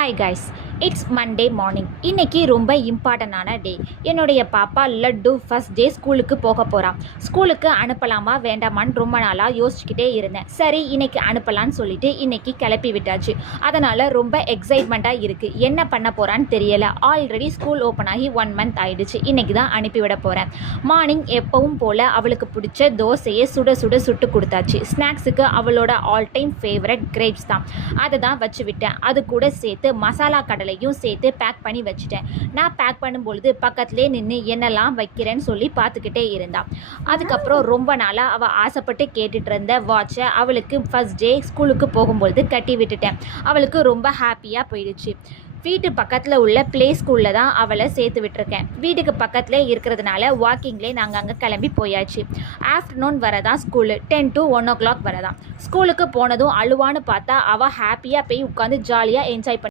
Hi guys, it's Monday morning. இன்றைக்கி ரொம்ப இம்பார்ட்டண்டான டே. என்னுடைய பாப்பா லட்டு ஃபஸ்ட் டே ஸ்கூலுக்கு போக போகிறான். ஸ்கூலுக்கு அனுப்பலாமா வேண்டாமான்னு ரொம்ப நாளாக யோசிச்சுக்கிட்டே இருந்தேன். சரி, இன்றைக்கி அனுப்பலான்னு சொல்லிட்டு இன்றைக்கி கிளப்பி விட்டாச்சு. அதனால் ரொம்ப எக்ஸைட்மெண்ட்டாக இருக்குது. என்ன பண்ண போகிறான்னு தெரியலை. ஆல்ரெடி ஸ்கூல் ஓப்பன் ஆகி 1 மந்த் ஆகிடுச்சு. இன்றைக்கி தான் அனுப்பிவிட போகிறேன். மார்னிங் எப்பவும் போல் அவளுக்கு பிடிச்ச தோசையை சுட சுட சுட்டு கொடுத்தாச்சு. ஸ்நாக்ஸுக்கு அவளோட ஆல் டைம் ஃபேவரட் கிரேப்ஸ் தான். அதை தான் வச்சு விட்டேன். அது கூட சேர்த்து மசாலா கடலையும் சேர்த்து பேக் பண்ணி வச்சுட்டேன். நான் பேக் பண்ணும்பொழுது பக்கத்துலேயே நின்று என்னெல்லாம் வைக்கிறேன்னு சொல்லி பார்த்துக்கிட்டே இருந்தான். அதுக்கப்புறம் ரொம்ப நாளாக அவள் ஆசைப்பட்டு கேட்டுட்டு இருந்த வாட்சை அவளுக்கு ஃபஸ்ட் டே ஸ்கூலுக்கு போகும்பொழுது கட்டி விட்டுட்டேன். அவளுக்கு ரொம்ப ஹாப்பியாக போயிடுச்சு. வீட்டு பக்கத்தில் உள்ள ப்ளே ஸ்கூலில் தான் அவளை சேர்த்து விட்டுருக்கேன். வீட்டுக்கு பக்கத்தில் இருக்கிறதுனால வாக்கிங்லேயே நாங்கள் அங்கே கிளம்பி போயாச்சு. ஆஃப்டர்நூன் வரதான் ஸ்கூலு. 10 to 1 o'clock வரதான். ஸ்கூலுக்கு போனதும் அழுவான்னு பார்த்தா அவள் ஹாப்பியாக போய் உட்காந்து ஜாலியாக என்ஜாய் பண்ணி